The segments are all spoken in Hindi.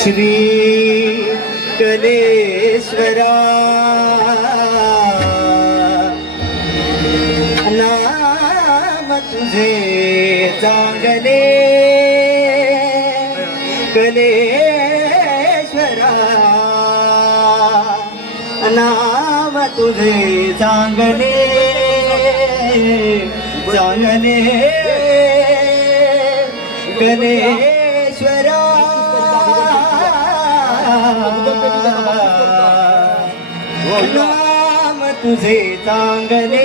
श्री कलेश्वरा तुझे चांगले कलेश्वरा नाम तुझे चांगले चांगले कलेश्वरा नाम तुझे चांगले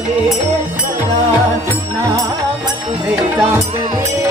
Thank you.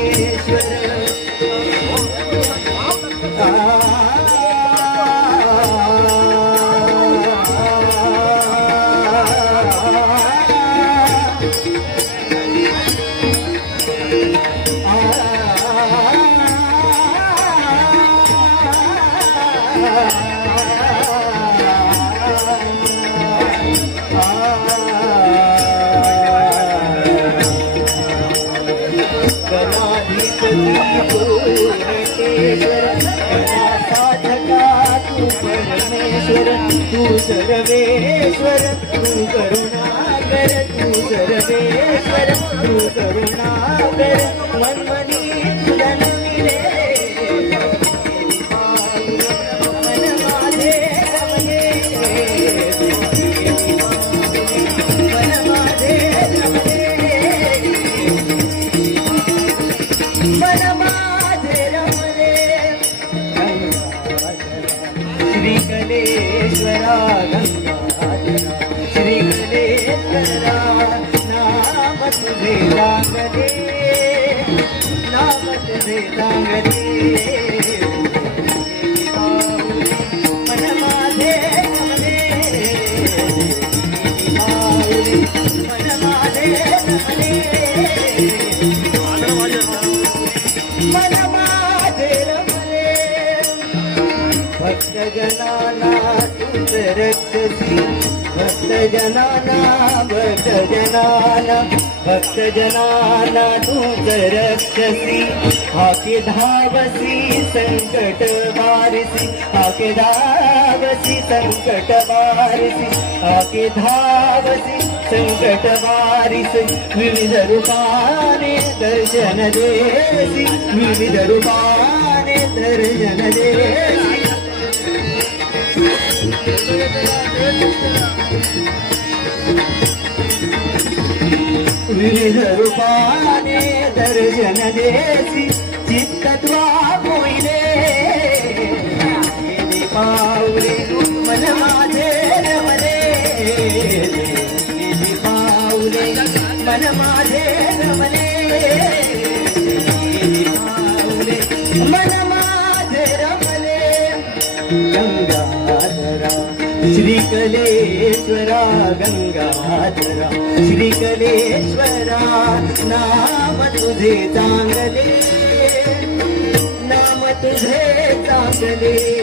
ஈஸ்வர தூசரவேஸ்வர தாங்கதே நாமதே தாங்கதே மனமாதே மனமாதே गजनाना रक्त सी भक्त जनाना भक्त जनाना भक्त जनाना तूच रक्षसी हाके धावसी संकट बारसी हाके धावसी संकट वारिसी हाके धावसी संकट वारिस विविध रूपाने दर्शन देसी विविध रूपाने दर्शन देसी వివిధ రూపానే దర్శన దేసి చిత్తత్వా పోయినే कलेश्वरा श्रीकलेश्वरा श्री कलेश्वरा नाम तुझे चांगले नाम तुझे चांगले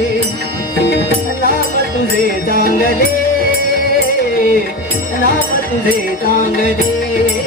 नाम तुझे चांगले नाम तुझे चांगले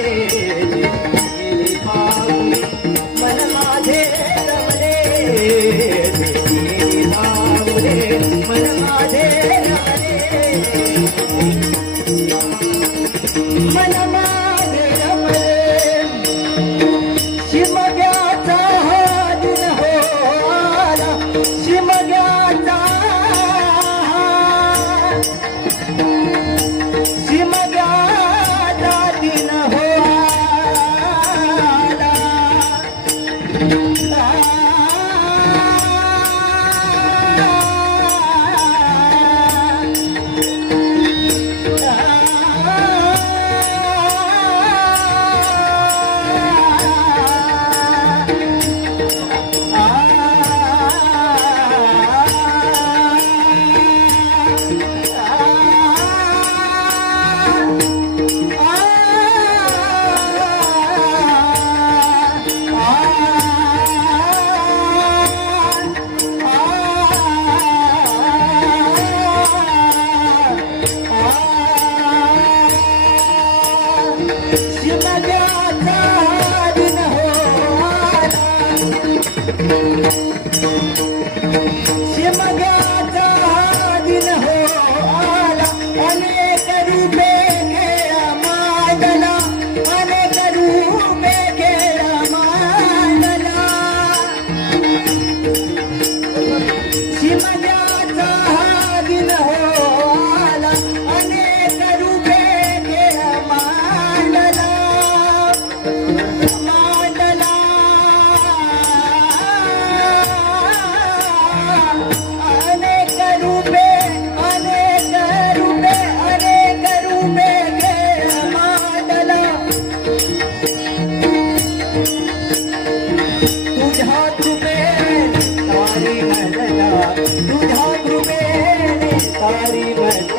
Thank you.